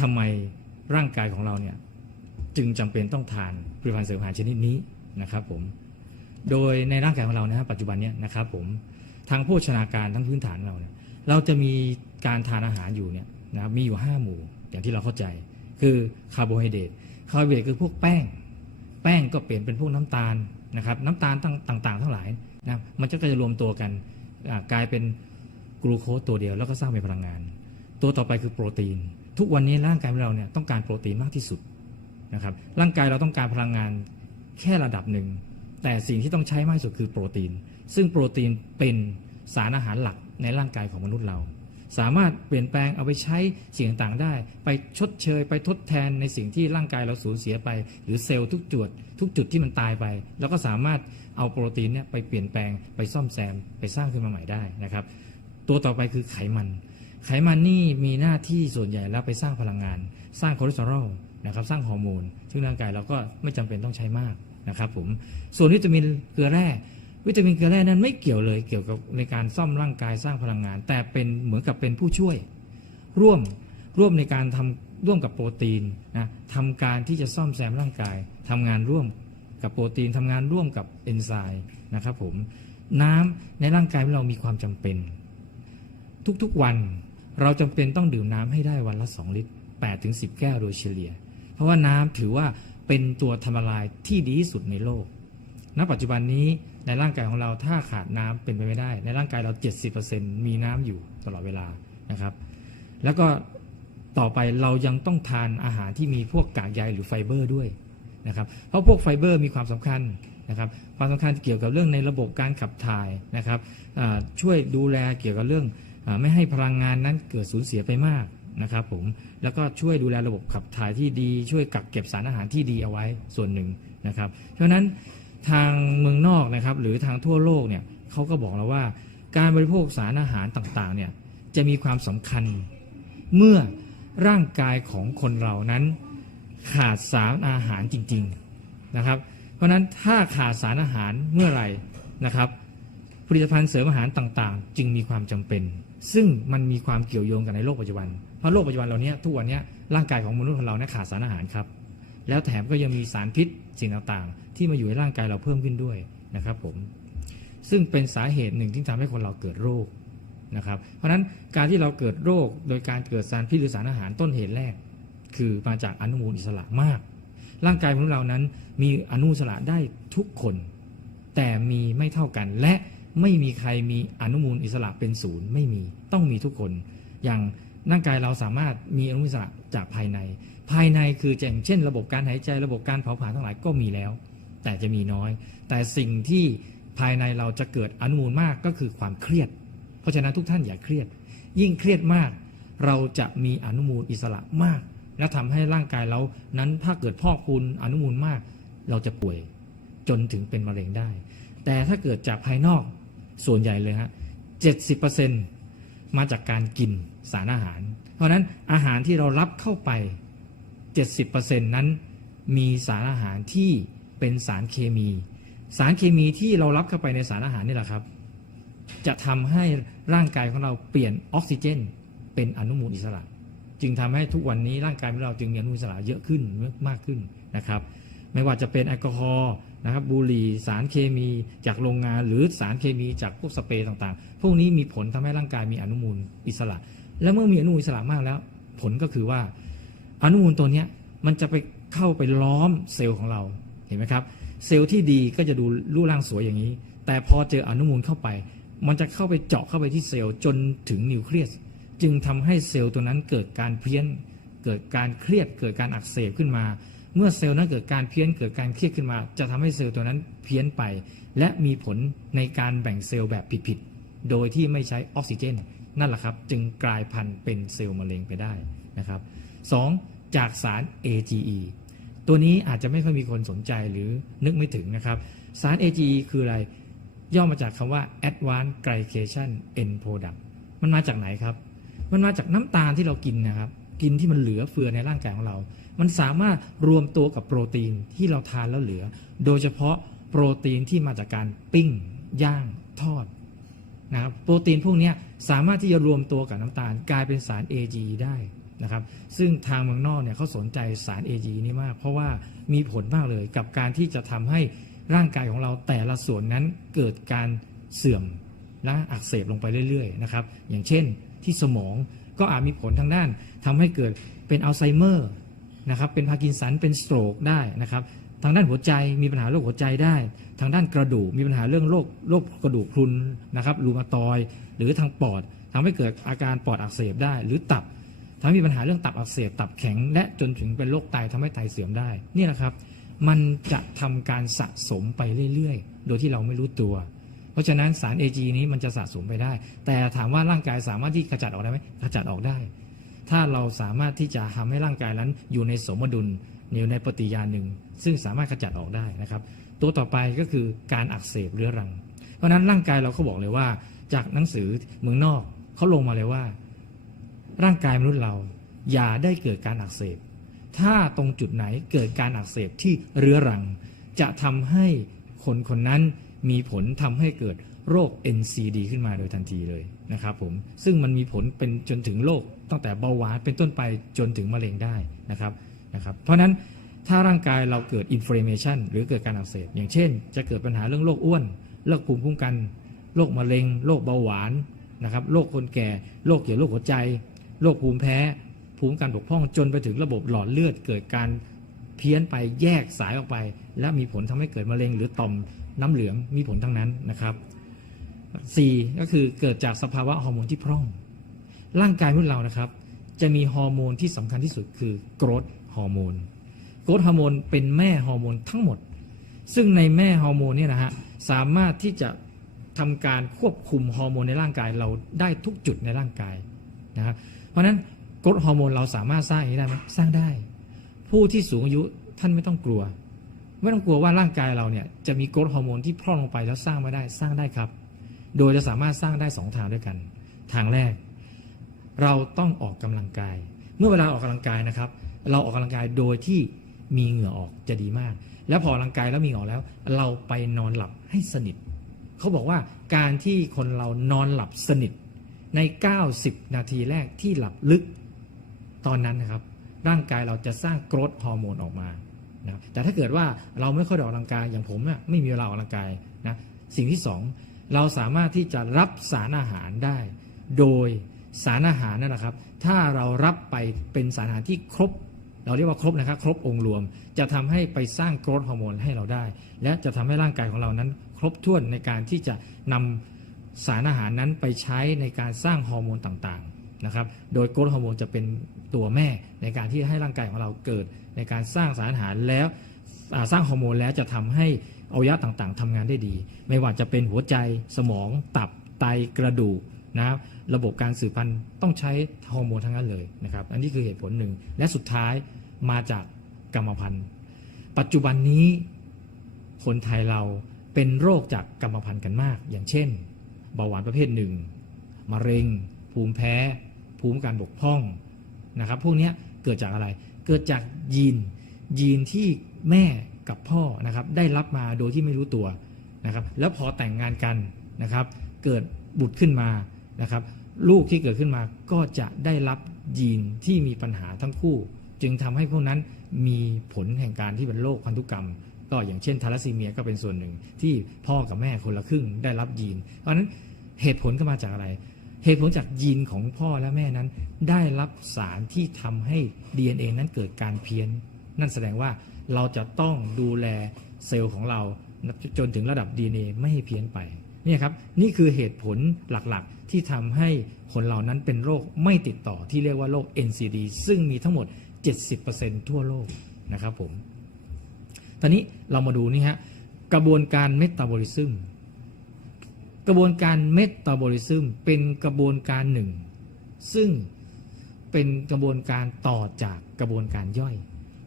ทำไมร่างกายของเราเนี่ยจึงจำเป็นต้องทานผลิตภัณฑ์เสริมอาหารชนิดนี้นะครับผมโดยในร่างกายของเรานะฮะปัจจุบันเนี้นะครับผมทางโภชนาการทั้งพื้นฐานเราเนี่ยเราจะมีการทานอาหารอยู่เนี่ยนะครับมีอยู่ 5 หมู่อย่างที่เราเข้าใจ คือคาร์โบไฮเดรตคาร์โบไฮเดรตคือพวกแป้ง แป้งก็เปลี่ยนเป็นพวกน้ำตาลนะครับน้ำตาลต่างๆ ทั้งหลายนะมันจะก็จะรวมตัวกันกลายเป็นกลูโคสตัวเดียวแล้วก็สร้างเป็นพลังงาน ตัวต่อไปคือโปรตีน ทุกวันนี้ร่างกายของเราเนี่ยต้องการโปรตีนมากที่สุดนะครับร่างกายเราต้องการพลังงานแค่ระดับหนึ่ง แต่สิ่งที่ต้องใช้มากที่สุดคือโปรตีน ซึ่งโปรตีนเป็นสารอาหารหลักในร่างกายของมนุษย์เรา สามารถเปลี่ยนแปลงเอาไปใช้สิ่งต่างๆได้ ไปชดเชย ไปทดแทนในสิ่งที่ร่างกายเราสูญเสียไป หรือเซลล์ทุกจุดทุกจุดที่มันตายไป แล้วก็สามารถเอาโปรตีนเนี่ยไปเปลี่ยนแปลงไปซ่อมแซมไปสร้างขึ้นมาใหม่ได้นะครับตัวต่อไปคือไขมัน ไขมันนี่มีหน้าที่ส่วนใหญ่แล้วไปสร้างพลังงาน สร้างคอเลสเตอรอลนะครับสร้างฮอร์โมน ซึ่งร่างกายเราก็ไม่จำเป็นต้องใช้มากนะครับผมส่วนวิตามินเกลือแร่วิตามินเกลือแร่นั้นไม่เกี่ยวเลยเกี่ยวกับในการซ่อมร่างกายสร้างพลังงาน แต่เป็นเหมือนกับเป็นผู้ช่วย ร่วมร่วมในการทำร่วมกับโปรตีนนะทำการที่จะซ่อมแซมร่างกายทำงานร่วมกับโปรตีนทำงานร่วมกับเอนไซม์นะครับผมน้ำในร่างกายเรามีความจำเป็น ทุกๆวัน เราจำเป็นต้องดื่มน้ำให้ได้วันละ 2 ลิตร8ถึง10 แก้วโดยเฉลี่ย เพราะว่าน้ำถือว่าเป็นตัวทำลายที่ดีที่สุดในโลก ณ ปัจจุบันนี้ในร่างกายของเราถ้าขาดน้ำเป็นไปไม่ได้ ในร่างกายเรา 70%มีน้ำอยู่ตลอดเวลานะครับ แล้วก็ต่อไปเรายังต้องทานอาหารที่มีพวกกากใยหรือไฟเบอร์ด้วยนะครับเพราะพวกไฟเบอร์มีความสำคัญนะครับความสำคัญเกี่ยวกับเรื่องในระบบการขับถ่ายนะครับช่วยดูแลเกี่ยวกับเรื่อง ไม่ให้พลังงานนั้นเกิดสูญเสียไปมากนะครับผมแล้วก็ช่วยดูแลระบบขับถ่ายที่ดี ช่วยกักเก็บสารอาหารที่ดีเอาไว้ส่วนหนึ่งนะครับเพราะนั้นทางเมืองนอกนะครับหรือทางทั่วโลกเนี่ยเขาก็บอกเราว่า การบริโภคสารอาหารต่างๆเนี่ยจะมีความสำคัญ เมื่อร่างกายของคนเรานั้นขาดสารอาหารจริงๆนะครับ เพราะฉะนั้นถ้าขาดสารอาหารเมื่อไหร่นะครับผลิตภัณฑ์เสริมอาหารต่างๆ จึงมีความจำเป็น ซึ่งมันมีความเกี่ยวโยงกันในโลกปัจจุบัน เพราะโลกปัจจุบันเราเนี้ยทุกวันเนี้ยร่างกายของมนุษย์ของเราเนี่ยขาดสารอาหารครับ แล้วแถมก็ยังมีสารพิษสิ่งต่างๆ ที่มาอยู่ในร่างกายเราเพิ่มขึ้นด้วยนะครับผม ซึ่งเป็นสาเหตุหนึ่งที่ทำให้คนเราเกิดโรคนะครับ เพราะฉะนั้นการที่เราเกิดโรคโดยการเกิดสารพิษหรือสารอาหารต้นเหตุแรก คือมาจากอนุมูลอิสระมาก ร่างกายมนุษย์เรานั้นมีอนุมูลอิสระได้ทุกคน แต่มีไม่เท่ากันและ ไม่มีใครมีอนุมูลอิสระเป็นศูนย์ไม่มีต้องมีทุกคน อย่างร่างกายเราสามารถมีอนุมูลอิสระจากภายใน ภายในคืออย่างเช่น ระบบการหายใจระบบการเผาผลาญทั้งหลายก็มีแล้ว แต่จะมีน้อย แต่สิ่งที่ภายในเราจะเกิดอนุมูลมากก็คือความเครียด เพราะฉะนั้นทุกท่านอย่าเครียด ยิ่งเครียดมาก เราจะมีอนุมูลอิสระมาก และทำให้ร่างกายเรานั้นถ้าเกิดพอกพูนอนุมูลมาก เราจะป่วยจนถึงเป็นมะเร็งได้ แต่ถ้าเกิดจากภายนอก ส่วนใหญ่เลยฮะเจ็ดสิบเปอร์เซ็นมาจากการกินสารอาหาร เพราะนั้นอาหารที่เรารับเข้าไป70%นั้นมีสารอาหารที่เป็นสารเคมี สารเคมีที่เรารับเข้าไปในสารอาหารนี่แหละครับ จะทำให้ร่างกายของเราเปลี่ยนออกซิเจน เป็นอนุมูลอิสระ จึงทำให้ทุกวันนี้ร่างกายของเราจึงมีอนุมูลอิสระเยอะขึ้นมากขึ้นนะครับ ไม่ว่าจะเป็นแอลกอฮอล์นะครับบุหรี่สารเคมีจากโรงงาน หรือสารเคมีจากพวกสเปรย์ต่างๆ พวกนี้มีผลทำให้ร่างกายมีอนุมูลอิสระ และเมื่อมีอนุมูลอิสระมากแล้ว ผลก็คือว่า อนุมูลตัวนี้มันจะไปเข้าไปล้อมเซลล์ของเราเห็นไหมครับ เซลล์ที่ดีก็จะดูรูปร่างสวยอย่างนี้ แต่พอเจออนุมูลเข้าไป มันจะเข้าไปเจาะเข้าไปที่เซลล์จนถึงนิวเคลียสจึงทำให้เซลล์ตัวนั้นเกิดการเพี้ยน เกิดการเครียดเกิดการอักเสบขึ้นมา เมื่อเซลล์นั้นเกิดการเพี้ยนเกิดการเครียดขึ้นมา จะทำให้เซลล์ตัวนั้นเพี้ยนไป และมีผลในการแบ่งเซลล์แบบผิดๆ โดยที่ไม่ใช้ออกซิเจน นั่นแหละครับ จึงกลายพันธุ์เป็นเซลล์มะเร็งไปได้นะครับสองจากสาร AGE ตัวนี้อาจจะไม่ค่อยมีคนสนใจหรือนึกไม่ถึงนะครับ สาร AGE คืออะไร ย่อมาจากคำว่า Advanced Glycation End Product มันมาจากไหนครับ มันมาจากน้ำตาลที่เรากินนะครับ กินที่มันเหลือเฟือในร่างกายของเรา มันสามารถรวมตัวกับโปรตีนที่เราทานแล้วเหลือ โดยเฉพาะโปรตีนที่มาจากการปิ้ง ย่างทอดนะครับโปรตีนพวกนี้สามารถที่จะรวมตัวกับน้ำตาล กลายเป็นสาร AG ได้นะครับ ซึ่งทางเมืองนอกเนี่ยเขาสนใจสาร AG นี้มาก เพราะว่ามีผลมากเลยกับการที่จะทำให้ร่างกายของเราแต่ละส่วนนั้นเกิดการเสื่อมและอักเสบลงไปเรื่อยๆนะครับอย่างเช่นที่สมองก็อาจมีผลทางด้านทำให้เกิดเป็นอัลไซเมอร์ นะครับ เป็นพาร์กินสันเป็นสโตรกได้นะครับ ทางด้านหัวใจมีปัญหาโรคหัวใจได้ ทางด้านกระดูกมีปัญหาเรื่องโรคโรคกระดูกพรุนนะครับรูมาตอยหรือทางปอดทำให้เกิดอาการปอดอักเสบได้ หรือตับทำให้มีปัญหาเรื่องตับอักเสบตับแข็ง และจนถึงเป็นโรคไตทำให้ไตเสื่อมได้นี่แหละครับ มันจะทำการสะสมไปเรื่อยๆ โดยที่เราไม่รู้ตัว เพราะฉะนั้นสาร AG นี้มันจะสะสมไปได้ แต่ถามว่าร่างกายสามารถที่ขจัดออกได้ไหมขจัดออกได้ ถ้าเราสามารถที่จะทำให้ร่างกายนั้นอยู่ในสมดุลอยู่ในปฏิยาหนึ่ง ซึ่งสามารถขจัดออกได้นะครับ ตัวต่อไปก็คือการอักเสบเรื้อรัง เพราะฉะนั้นร่างกายเราเขาบอกเลยว่า จากหนังสือเมืองนอกเขาลงมาเลยว่า ร่างกายมนุษย์เราอย่าได้เกิดการอักเสบ ถ้าตรงจุดไหนเกิดการอักเสบที่เรื้อรัง จะทำให้คนคนนั้นมีผลทำให้เกิด โรค NCD ขึ้นมาโดยทันทีเลยนะครับผมซึ่งมันมีผลเป็นจนถึงโรคตั้งแต่เบาหวานเป็นต้นไปจนถึงมะเร็งได้นะครับนะครับ เพราะนั้นถ้าร่างกายเราเกิด inflammation หรือเกิดการอักเสบอย่างเช่น จะเกิดปัญหาเรื่องโรคอ้วนโรคภูมิคุ้มกันโรคมะเร็งโรคเบาหวานนะครับโรคคนแก่โรคเกี่ยวกับโรคหัวใจโรคภูมิแพ้ ภูมิคุ้มกันบกพร่องจนไปถึงระบบหลอดเลือดเกิดการเพี้ยนไปแยกสายออกไป และมีผลทำให้เกิดมะเร็ง หรือต่อมน้ำเหลืองมีผลทั้งนั้นนะครับ 4 ก็คือเกิดจากสภาวะฮอร์โมนที่พร่อง ร่างกายมนุษย์เรานะครับ จะมีฮอร์โมนที่สำคัญที่สุดคือโกรทฮอร์โมนโกรทฮอร์โมนเป็นแม่ฮอร์โมนทั้งหมด ซึ่งในแม่ฮอร์โมนเนี่ยนะฮะสามารถที่จะทำการควบคุมฮอร์โมนในร่างกายเราได้ทุกจุดในร่างกายนะครับเพราะฉะนั้นโกรทฮอร์โมนเราสามารถสร้างอย่างนี้ได้ไหมสร้างได้ ผู้ที่สูงอายุท่านไม่ต้องกลัว ไม่ต้องกลัวว่าร่างกายเราเนี่ยจะมีโกรทฮอร์โมนที่พร่องลงไปแล้วสร้างไม่ได้สร้างได้ครับ โดยจะสามารถสร้างได้สองทางด้วยกัน ทางแรก เราต้องออกกำลังกาย เมื่อเวลาออกกำลังกายนะครับ เราออกกำลังกายโดยที่มีเหงื่อออกจะดีมาก แล้วพอออกกำลังกายแล้วมีเหงื่อออกแล้ว เราไปนอนหลับให้สนิท เขาบอกว่าการที่คนเรานอนหลับสนิทใน 90 นาทีแรกที่หลับลึกตอนนั้นนะครับ ร่างกายเราจะสร้างกรทฮอร์โมนออกมานะแต่ถ้าเกิดว่าเราไม่ค่อยออกกำลังกายอย่างผมเนี่ยไม่มีเวลาออกกำลังกายนะสิ่งที่สอง เราสามารถที่จะรับสารอาหารได้ โดยสารอาหารนั่นแหละครับ ถ้าเรารับไปเป็นสารอาหารที่ครบ เราเรียกว่าครบนะครับครบองค์รวม จะทำให้ไปสร้างโกรทฮอร์โมนให้เราได้ และจะทำให้ร่างกายของเรานั้น ครบถ้วนในการที่จะนำสารอาหารนั้นไปใช้ในการสร้างฮอร์โมนต่างๆนะครับ โดยโกรทฮอร์โมนจะเป็นตัวแม่ในการที่ให้ร่างกายของเราเกิด ในการสร้างสารอาหารแล้วสร้างฮอร์โมนแล้วจะทำให้ อวัยวะต่างๆทำงานได้ดี ไม่ว่าจะเป็นหัวใจสมองตับไตกระดูกนะระบบการสืบพันธุ์ต้องใช้ฮอร์โมนทั้งนั้นเลยนะครับ อันนี้คือเหตุผลหนึ่ง และสุดท้ายมาจากกรรมพันธุ์ ปัจจุบันนี้คนไทยเราเป็นโรคจากกรรมพันธุ์กันมาก อย่างเช่นเบาหวานประเภทหนึ่งมะเร็ง ภูมิแพ้ ภูมิกันบกพร่องนะครับ พวกนี้เกิดจากอะไร เกิดจากยีนยีนที่แม่ กับพ่อนะครับได้รับมาโดยที่ไม่รู้ตัวนะครับ แล้วพอแต่งงานกันนะครับ เกิดบุตรขึ้นมานะครับ ลูกที่เกิดขึ้นมาก็จะได้รับยีนที่มีปัญหาทั้งคู่ จึงทำให้พวกนั้นมีผลแห่งการที่เป็นโรคพันธุกรรม ก็อย่างเช่นทาลัสซีเมียก็เป็นส่วนหนึ่งที่พ่อกับแม่คนละครึ่งได้รับยีน เพราะฉะนั้นเหตุผลก็มาจากอะไร เหตุผลจากยีนของพ่อและแม่นั้น ได้รับสารที่ทำให้ DNA นั้นเกิดการเพี้ยน นั่นแสดงว่าเราจะต้องดูแลเซลล์ของเราจนถึงระดับ DNA ไม่ให้เพี้ยนไปนี่ครับนี่คือเหตุผลหลักๆ ที่ทำให้คนเรานั้นเป็นโรคไม่ติดต่อที่เรียกว่าโรค NCD ซึ่งมีทั้งหมด 70%ทั่วโลกนะครับผม ตอนนี้เรามาดูนี่ฮะกระบวนการเมตาบอลิซึมกระบวนการเมตาบอลิซึมเป็นกระบวนการหนึ่ง ซึ่งเป็นกระบวนการต่อจากกระบวนการย่อย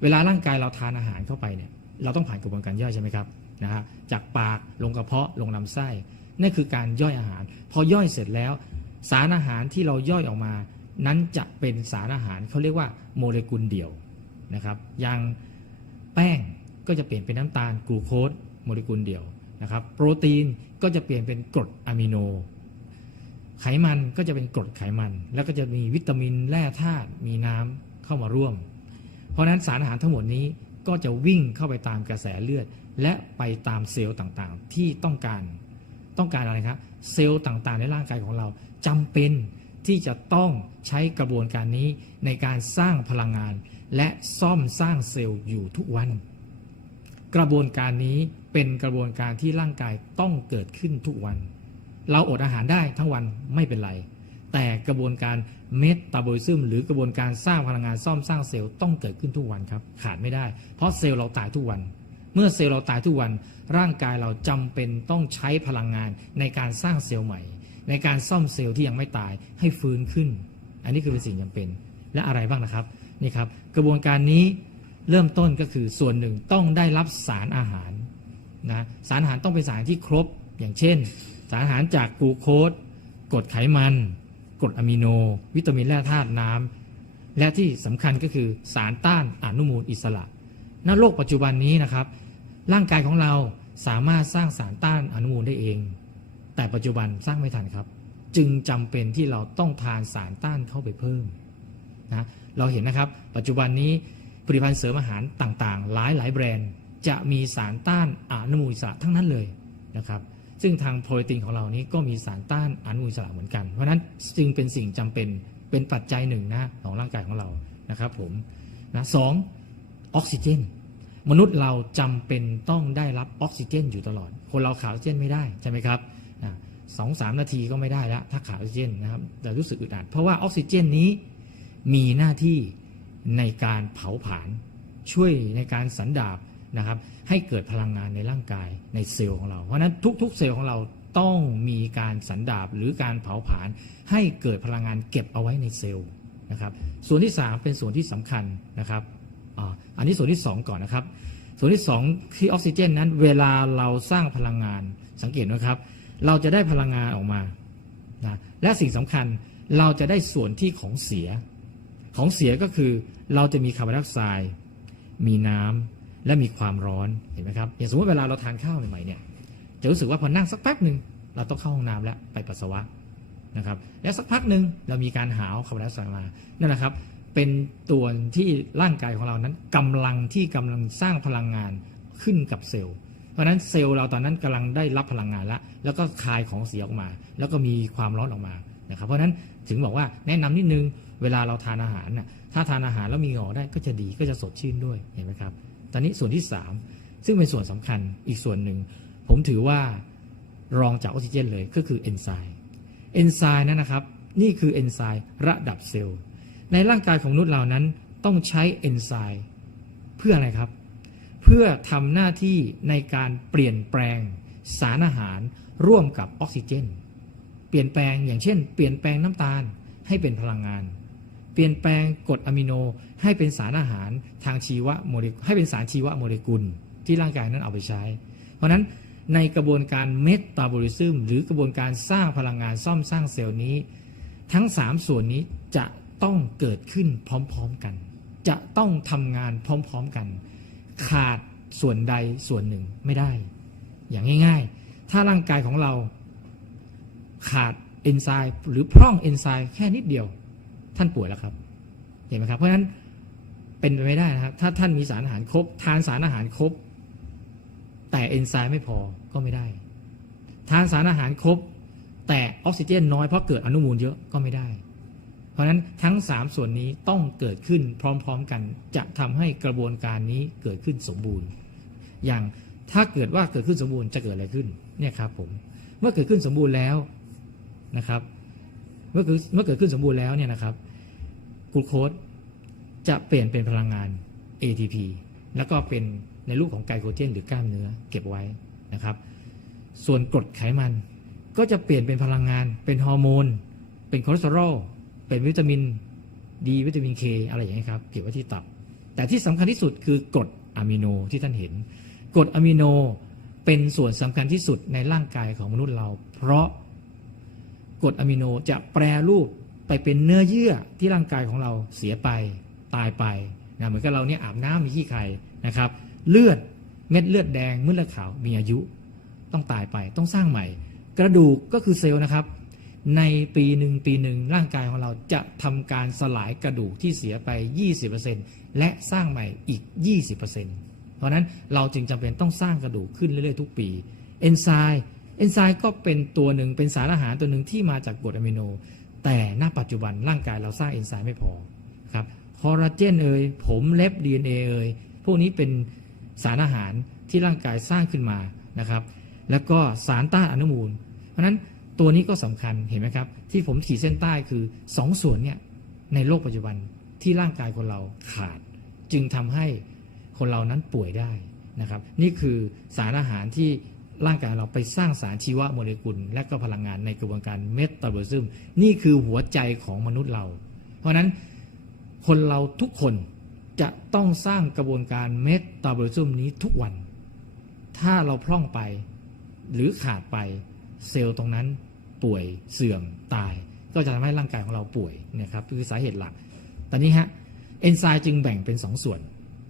เวลาร่างกายเราทานอาหารเข้าไปเนี่ยเราต้องผ่านกระบวนการย่อยใช่ไหมครับนะฮะจากปากลงกระเพาะลงลำไส้นั่นคือการย่อยอาหาร พอย่อยเสร็จแล้ว สารอาหารที่เราย่อยออกมา นั้นจะเป็นสารอาหารเขาเรียกว่าโมเลกุลเดี่ยวนะครับอย่างแป้งก็จะเปลี่ยนเป็นน้ำตาลกลูโคสโมเลกุลเดี่ยวนะครับโปรตีนก็จะเปลี่ยนเป็นกรดอะมิโน ไขมันก็จะเป็นกรดไขมัน แล้วก็จะมีวิตามินแร่ธาตุมีน้ำเข้ามาร่วม ราะฉะนั้นสารอาหารทั้งหมดนี้ก็จะวิ่งเข้าไปตามกระแสเลือด และไปตามเซลล์ต่างๆ ที่ต้องการต้องการอะไรครับเซลล์ต่างๆ ในร่างกายของเราจำเป็นที่จะต้องใช้กระบวนการนี้ในการสร้างพลังงาน และซ่อมสร้างเซลล์อยู่ทุกวัน กระบวนการนี้เป็นกระบวนการที่ร่างกายต้องเกิดขึ้นทุกวัน เราอดอาหารได้ทั้งวันไม่เป็นไร แต่กระบวนการเมตาบอลิซึมหรือกระบวนการสร้างพลังงานซ่อมสร้างเซลล์ต้องเกิดขึ้นทุกวันครับ ขาดไม่ได้ เพราะเซลล์เราตายทุกวัน เมื่อเซลล์เราตายทุกวัน ร่างกายเราจำเป็นต้องใช้พลังงานในการสร้างเซลล์ใหม่ ในการซ่อมเซลล์ที่ยังไม่ตายให้ฟื้นขึ้น อันนี้คือเป็นสิ่งจำเป็นและอะไรบ้างนะครับนี่ครับ กระบวนการนี้เริ่มต้นก็คือส่วนหนึ่งต้องได้รับสารอาหารนะสารอาหารต้องเป็นสารที่ครบอย่างเช่น สารอาหารจากกลูโคสกรดไขมัน กรดอะมิโน วิตามินแร่ธาตุน้ำและที่สำคัญก็คือสารต้านอนุมูลอิสระณโลกปัจจุบันนี้นะครับ ร่างกายของเราสามารถสร้างสารต้านอนุมูลได้เอง แต่ปัจจุบันสร้างไม่ทันครับ จึงจำเป็นที่เราต้องทานสารต้านเข้าไปเพิ่มนะเราเห็นนะครับ ปัจจุบันนี้ผลิตภัณฑ์เสริมอาหารต่างๆ หลายหลายแบรนด์ จะมีสารต้านอนุมูลอิสระทั้งนั้นเลยนะครับ ซึ่งทางโปรตีนของเรานี้ก็มีสารต้านอนุมูลอิสระเหมือนกัน เพราะนั้นจึงเป็นสิ่งจำเป็นเป็นปัจจัยหนึ่งนะของร่างกายของเรานะครับผมนะสองออกซิเจน มนุษย์เราจำเป็นต้องได้รับออกซิเจน อยู่ตลอด คนเราขาดออกซิเจนไม่ได้ใช่ไหมครับสองสามนาทีก็ไม่ได้แล้วถ้าขาดออกซิเจนนะครับแต่รู้สึกอึดอัดเพราะว่าออกซิเจนนี้มีหน้าที่ในการเผาผลาญช่วยในการสันดาบ นะครับ ให้เกิดพลังงานในร่างกายในเซลล์ของเรา เพราะนั้นทุก ๆ เซลล์ของเราต้องมีการสันดาบหรือการเผาผลาญให้เกิดพลังงานเก็บเอาไว้ในเซลล์นะครับ ส่วนที่ 3 เป็นส่วนที่สำคัญนะครับอันนี้ส่วนที่ 2 ก่อนนะครับ ส่วนที่ 2 ที่ออกซิเจนนั้น เวลาเราสร้างพลังงานสังเกตนะครับ เราจะได้พลังงานออกมานะและสิ่งสำคัญเราจะได้ส่วนที่ของเสีย ของเสียก็คือเราจะมีคาร์บอนไดออกไซด์มีน้ำ และมีความร้อนเห็นไหมครับอย่างสมมติเวลาเราทานข้าวใหม่ๆเนี่ยจะรู้สึกว่าพอนั่งสักแป๊บหนึ่งเราต้องเข้าห้องน้ำแล้วไปปัสสาวะนะครับแล้วสักพักหนึ่งเรามีการหาวคาร์บอนไดออกไซด์มานั่นแหละครับเป็นตัวที่ร่างกายของเรานั้นกำลังที่กำลังสร้างพลังงานขึ้นกับเซลล์ เพราะนั้นเซลล์เราตอนนั้นกำลังได้รับพลังงานแล้วแล้วก็คายของเสียออกมา แล้วก็มีความร้อนออกมานะครับเพราะนั้นถึงบอกว่าแนะนำนิดนึงเวลาเราทานอาหารน่ะถ้าทานอาหารแล้วมีหงอได้ก็จะดีก็จะสดชื่นด้วยเห็นไหมครับ ตอนนี้ส่วนที่ 3 ซึ่งเป็นส่วนสำคัญอีกส่วนหนึ่ง ผมถือว่ารองจากออกซิเจนเลยก็คือเอนไซม์เอนไซม์นั้นนะครับ นี่คือเอนไซม์ระดับเซลล์ ในร่างกายของมนุษย์เรานั้นต้องใช้เอนไซม์เพื่ออะไรครับ เพื่อทำหน้าที่ในการเปลี่ยนแปลงสารอาหารร่วมกับออกซิเจน เปลี่ยนแปลงอย่างเช่น เปลี่ยนแปลงน้ำตาลให้เป็นพลังงาน เปลี่ยนแปลงกรดอะมิโนให้เป็นสารอาหารทางชีวโมเลกุลให้เป็นสารชีวโมเลกุล ที่ร่างกายนั้นเอาไปใช้ เพราะนั้นในกระบวนการเมตาบอลิซึมหรือกระบวนการสร้างพลังงานซ่อมสร้างเซลล์นี้ ทั้ง 3 ส่วนนี้จะต้องเกิดขึ้นพร้อมๆกัน จะต้องทำงานพร้อมๆกัน ขาดส่วนใดส่วนหนึ่งไม่ได้ อย่างง่ายๆ ถ้าร่างกายของเราขาดเอนไซม์หรือพร่องเอนไซม์แค่นิดเดียว ท่านป่วยแล้วครับ เห็นไหมครับ เพราะฉะนั้นเป็นไปไม่ได้นะครับ ถ้าท่านมีสารอาหารครบ ทานสารอาหารครบ แต่เอนไซม์ไม่พอก็ไม่ได้ ทานสารอาหารครบ แต่ออกซิเจนน้อยเพราะเกิดอนุมูลเยอะก็ไม่ได้ เพราะฉะนั้นทั้ง 3 ส่วนนี้ต้องเกิดขึ้นพร้อม ๆ กัน จะทำให้กระบวนการนี้เกิดขึ้นสมบูรณ์ อย่างถ้าเกิดว่าเกิดขึ้นสมบูรณ์จะเกิดอะไรขึ้นเนี่ยครับผมเมื่อเกิดขึ้นสมบูรณ์แล้วนะครับ เมื่อเกิดเมื่อเกิดขึ้นสมบูรณ์แล้วเนี่ยนะครับ กูโคสจะเปลี่ยนเป็นพลังงาน ATP แล้วก็เป็นในรูปของไกลโคเจนหรือกล้ามเนื้อเก็บไว้นะครับ ส่วนกรดไขมันก็จะเปลี่ยนเป็นพลังงาน เป็นฮอร์โมน เป็นคอเลสเตอรอล เป็นวิตามินดีวิตามินเคอะไรอย่างนี้ครับ เก็บไว้ที่ตับ แต่ที่สำคัญที่สุดคือกรดอะมิโนที่ท่านเห็น กรดอะมิโนเป็นส่วนสำคัญที่สุดในร่างกายของมนุษย์เรา เพราะกรดอะมิโนจะแปรรูป ไปเป็นเนื้อเยื่อที่ร่างกายของเราเสียไปตายไปนะเหมือนกับเราเนี่ยอาบน้ำมีขี้ไข่นะครับ เลือดเม็ดเลือดแดงเม็ดเลือดขาวมีอายุ ต้องตายไปต้องสร้างใหม่ กระดูกก็คือเซลล์นะครับ ในปีหนึ่งปีหนึ่งร่างกายของเราจะทำการสลายกระดูกที่เสียไป 20%และสร้างใหม่อีก 20%เพราะฉะนั้นเราจึงจำเป็นต้องสร้างกระดูกขึ้นเรื่อยๆทุกปี เอนไซม์เอนไซม์ก็เป็นตัวหนึ่งเป็นสารอาหารตัวหนึ่งที่มาจากกรดอะมิโน แต่ณปัจจุบันร่างกายเราสร้างเอนไซม์ไม่พอครับคอลลาเจนเอ่ยผมเล็บ DNA เอ่ยพวกนี้เป็นสารอาหารที่ร่างกายสร้างขึ้นมานะครับ แล้วก็สารต้านอนุมูล เพราะนั้นตัวนี้ก็สำคัญเห็นไหมครับ ที่ผมขีดเส้นใต้คือสองส่วนเนี่ยในโลกปัจจุบันที่ร่างกายคนเราขาด จึงทำให้คนเรานั้นป่วยได้นะครับ นี่คือสารอาหารที่ ร่างกายเราไปสร้างสารชีวโมเลกุล และก็พลังงานในกระบวนการเมตาบอลิซึมนี่คือหัวใจของมนุษย์เรา เพราะนั้นคนเราทุกคนจะต้องสร้างกระบวนการเมตาบอลิซึมนี้ทุกวัน ถ้าเราพร่องไปหรือขาดไปเซลล์ตรงนั้นป่วยเสื่อมตาย ก็จะทำให้ร่างกายของเราป่วยนะครับคือสาเหตุหลัก ตอนนี้ฮะเอนไซม์จึงแบ่งเป็น 2ส่วน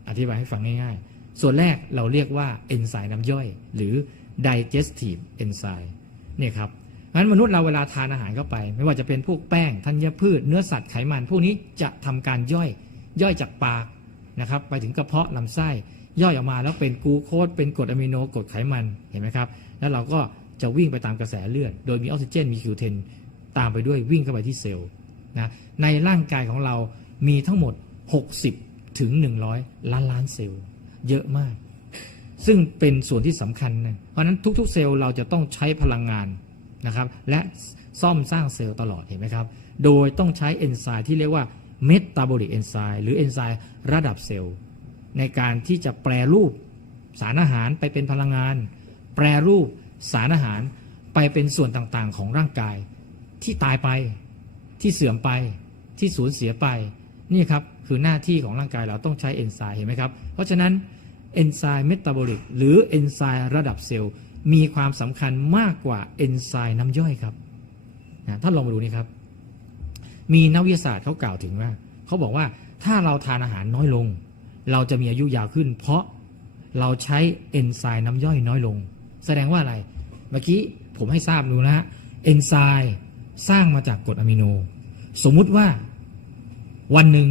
อธิบายให้ฟังง่ายๆ ส่วนแรกเราเรียกว่าเอนไซม์น้ำย่อย หรือ digestive enzyme เนี่ยครับงั้นมนุษย์เราเวลาทานอาหารเข้าไป ไม่ว่าจะเป็นพวกแป้งธัญพืช เนื้อสัตว์ไขมัน พวกนี้จะทำการย่อยย่อยจากปากนะครับไปถึงกระเพาะลำไส้ย่อยออกมาแล้วเป็นกลูโคสเป็นกรดอะมิโนกรดไขมันเห็นไหมครับ แล้วเราก็จะวิ่งไปตามกระแสเลือด โดยมีออกซิเจนมีคิวเทนตามไปด้วยวิ่งเข้าไปที่เซลล์นะในร่างกายของเรามีทั้งหมด 60 ถึง 100 ล้านล้านเซลล์ เยอะมาก ซึ่งเป็นส่วนที่สำคัญนะเพราะฉะนั้นทุกๆ เซลล์เราจะต้องใช้พลังงานนะครับ และซ่อมสร้างเซลล์ตลอดเห็นไหมครับ โดยต้องใช้เอนไซม์ที่เรียกว่าเมตาบอลิกเอนไซม์หรือเอนไซม์ระดับเซลล์ในการที่จะแปรรูปสารอาหารไปเป็นพลังงาน แปรรูปสารอาหารไปเป็นส่วนต่างๆ ของร่างกาย ที่ตายไปที่เสื่อมไปที่สูญเสียไป นี่ครับคือหน้าที่ของร่างกายเราต้องใช้เอนไซม์เห็นไหมครับ เพราะฉะนั้น เอนไซม์เมตาบอลิกหรือเอนไซม์ระดับเซลล์มีความสำคัญมากกว่าเอนไซม์น้ำย่อยครับนะท่านลองมาดูนี่ครับ มีนักวิทยาศาสตร์เขากล่าวถึงว่าเขาบอกว่าถ้าเราทานอาหารน้อยลง เราจะมีอายุยาวขึ้น เพราะเราใช้เอนไซม์น้ำย่อยน้อยลง แสดงว่าอะไร เมื่อกี้ผมให้ทราบดูนะฮะเอนไซม์สร้างมาจากกรดอะมิโน สมมุติว่าวันหนึ่ง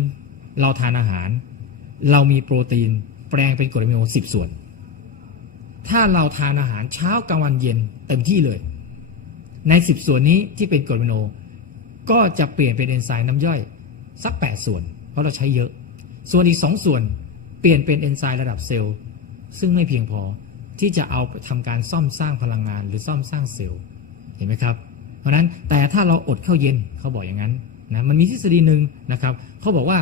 เราทานอาหาร เรามีโปรตีน แปลงเป็นกรดอะมิโน10ส่วน ถ้าเราทานอาหารเช้ากลางวันเย็นเต็มที่เลย ใน10ส่วนนี้ที่เป็นกรดอะมิโน ก็จะเปลี่ยนเป็นเอนไซม์น้ำย่อยสัก8ส่วน เพราะเราใช้เยอะ ส่วนอีก2ส่วนเปลี่ยนเป็นเอนไซม์ระดับเซลล์ซึ่งไม่เพียงพอที่จะเอาไปทำการซ่อมสร้างพลังงานหรือซ่อมสร้างเซลล์เห็นไหมครับ เพราะฉะนั้นแต่ถ้าเราอดข้าวเย็นเขาบอกอย่างนั้นนะมันมีทฤษฎีหนึ่งนะครับเขาบอกว่า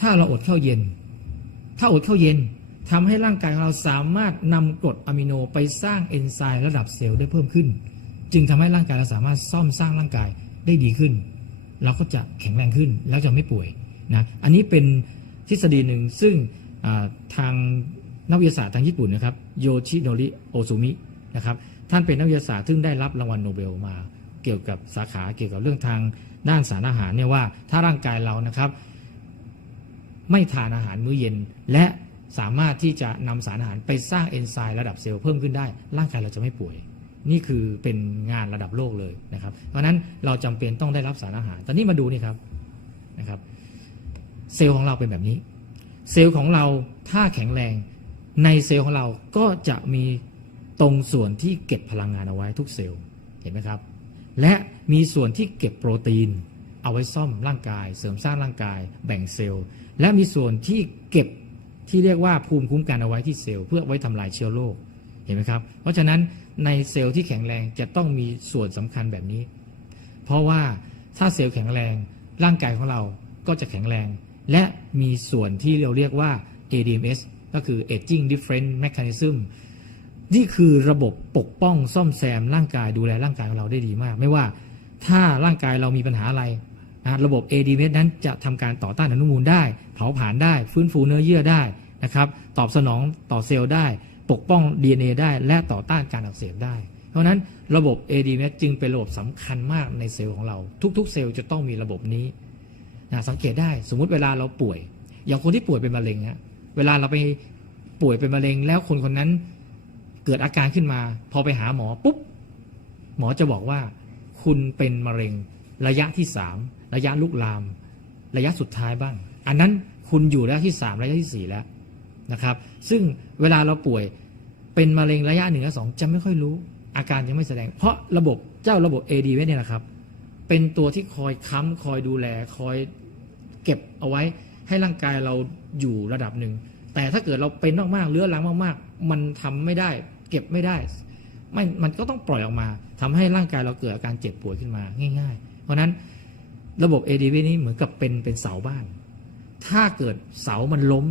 ถ้าเราอดข้าวเย็น ถ้าอดข้าวเย็น ทำให้ร่างกายของเราสามารถนำกรดอะมิโนไปสร้างเอนไซม์ระดับเซลล์ได้เพิ่มขึ้น จึงทำให้ร่างกายเราสามารถซ่อมสร้างร่างกายได้ดีขึ้น เราก็จะแข็งแรงขึ้นแล้วจะไม่ป่วยนะอันนี้เป็นทฤษฎีหนึ่งซึ่งทางนักวิทยาศาสตร์ทางญี่ปุ่นนะครับโยชิโนริโอซุมินะครับท่านเป็นนักวิทยาศาสตร์ซึ่งได้รับรางวัลโนเบลมาเกี่ยวกับสาขาเกี่ยวกับเรื่องทางด้านสารอาหารเนี่ยว่าถ้าร่างกายเรานะครับ ไม่ทานอาหารมื้อเย็นและ สามารถที่จะนำสารอาหารไปสร้างเอนไซม์ระดับเซลล์เพิ่มขึ้นได้ ร่างกายเราจะไม่ป่วย นี่คือเป็นงานระดับโลกเลยนะครับ เพราะนั้นเราจำเป็นต้องได้รับสารอาหาร ตอนนี้มาดูนี่ครับนะครับ เซลล์ของเราเป็นแบบนี้ เซลล์ของเราถ้าแข็งแรงในเซลล์ของเราก็จะมีตรงส่วนที่เก็บพลังงานเอาไว้ทุกเซลล์เห็นไหมครับ และมีส่วนที่เก็บโปรตีน เอาไว้ซ่อมร่างกาย เสริมสร้างร่างกาย แบ่งเซลล์ และมีส่วนที่เก็บ ที่เรียกว่าภูมิคุ้มกันเอาไว้ที่เซลล์เพื่อไว้ทำลายเชื้อโรคเห็นไหมครับ เพราะฉะนั้นในเซลล์ที่แข็งแรงจะต้องมีส่วนสำคัญแบบนี้ เพราะว่าถ้าเซลล์แข็งแรงร่างกายของเราก็จะแข็งแรง และมีส่วนที่เราเรียกว่า ADMS ก็คือ Aging Different Mechanism นี่คือระบบปกป้องซ่อมแซมร่างกายดูแลร่างกายของเราได้ดีมาก ไม่ว่าถ้าร่างกายเรามีปัญหาอะไร นะระบบ ADMS นั้นจะทำการต่อต้านอนุมูลได้ เผาผลาญได้ ฟื้นฟูเนื้อเยื่อได้นะครับ ตอบสนองต่อเซลล์ได้ ปกป้อง DNA ได้ และต่อต้านการอักเสบได้ เพราะนั้นระบบ ADMS จึงเป็นระบบสำคัญมากในเซลล์ของเรา ทุก ๆ เซลล์จะต้องมีระบบนี้นะสังเกตได้ สมมุติเวลาเราป่วย อย่างคนที่ป่วยเป็นมะเร็งฮะเวลาเราไปป่วยเป็นมะเร็ง แล้วคนคนนั้นเกิดอาการขึ้นมา พอไปหาหมอปุ๊บหมอจะบอกว่าคคุณเป็นมะเร็งระยะที่สาม ระยะลุกลาม ระยะสุดท้ายบ้าง อันนั้นคุณอยู่ระยะที่สามระยะที่สี่แล้วนะครับ ซึ่งเวลาเราป่วยเป็นมะเร็งระยะหนึ่งและสองจะไม่ค่อยรู้ อาการยังไม่แสดง เพราะระบบเจ้าระบบ AD เวเนี่ยนะครับ เป็นตัวที่คอยค้ำคอยดูแล คอยเก็บเอาไว้ให้ร่างกายเราอยู่ระดับหนึ่ง แต่ถ้าเกิดเราเป็นมากๆเรื้อรังมากๆ มันทำไม่ได้ เก็บไม่ได้ไม่มันก็ต้องปล่อยออกมาทำให้ร่างกายเราเกิดอาการเจ็บป่วยขึ้นมาง่าย ๆ เพราะฉะนั้น ระบบ ADV นี้เหมือนกับเป็นเป็นเสาบ้าน ถ้าเกิดเสามันล้ม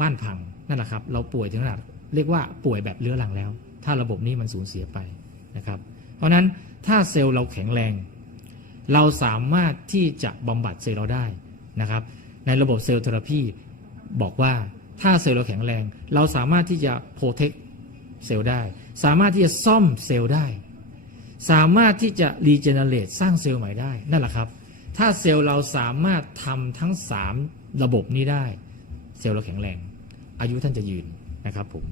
บ้านพังนั่นแหละครับ เราป่วยถึงขนาดเรียกว่าป่วยแบบเรื้อรังแล้ว ถ้าระบบนี้มันสูญเสียไปนะครับ เพราะนั้นถ้าเซลล์เราแข็งแรง เราสามารถที่จะบำบัดเซลล์เราได้นะครับ ในระบบเซลล์เทอราพีบอกว่าถ้าเซลล์เราแข็งแรง เราสามารถที่จะโปรเทคเซลล์ได้ สามารถที่จะซ่อมเซลล์ได้ สามารถที่จะรีเจเนเรตสร้างเซลล์ใหม่ได้นั่นแหละครับ ถ้าเซลล์เราสามารถทำทั้ง 3 ระบบนี้ได้ เซลล์เราแข็งแรง อายุท่านจะยืนนะครับผม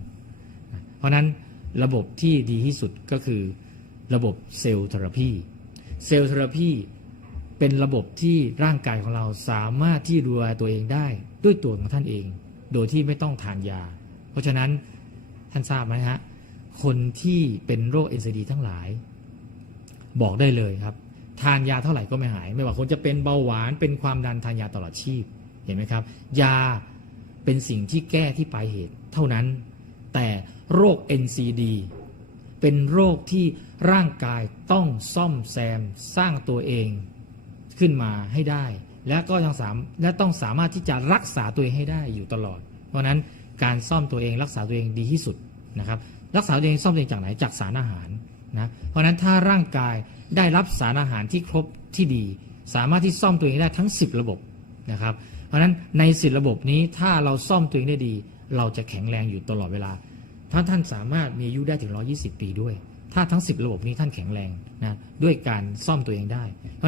เพราะฉะนั้นระบบที่ดีที่สุดก็คือระบบเซลล์เทอราพีเซลล์เทอราพีเป็นระบบที่ร่างกายของเราสามารถที่ดูแลตัวเองได้ด้วยตัวของท่านเอง โดยที่ไม่ต้องทานยา เพราะฉะนั้นท่านทราบไหมฮะคนที่เป็นโรค NCD ทั้งหลาย บอกได้เลยครับ ทานยาเท่าไหร่ก็ไม่หาย ไม่ว่าคนจะเป็นเบาหวานเป็นความดันทานยาตลอดชีพเห็นไหมครับ ยาเป็นสิ่งที่แก้ที่ปลายเหตุเท่านั้น แต่โรค NCD เป็นโรคที่ร่างกายต้องซ่อมแซมสร้างตัวเองขึ้นมาให้ได้ และก็ยังสามและต้องสามารถที่จะรักษาตัวเองให้ได้อยู่ตลอด เพราะนั้นการซ่อมตัวเองรักษาตัวเองดีที่สุดนะครับ รักษาตัวเองซ่อมตัวเองจากไหนจากสารอาหารนะเพราะนั้นถ้าร่างกาย ได้รับสารอาหารที่ครบที่ดี สามารถที่ซ่อมตัวเองได้ทั้ง 10 ระบบนะครับ เพราะฉะนั้นในสิระบบนี้ถ้าเราซ่อมตัวเองได้ดี เราจะแข็งแรงอยู่ตลอดเวลาถ้าท่านสามารถมีอายุได้ถึง 120 ปีด้วย ถ้าทั้ง 10 ระบบนี้ท่านแข็งแรงนะด้วยการซ่อมตัวเองได้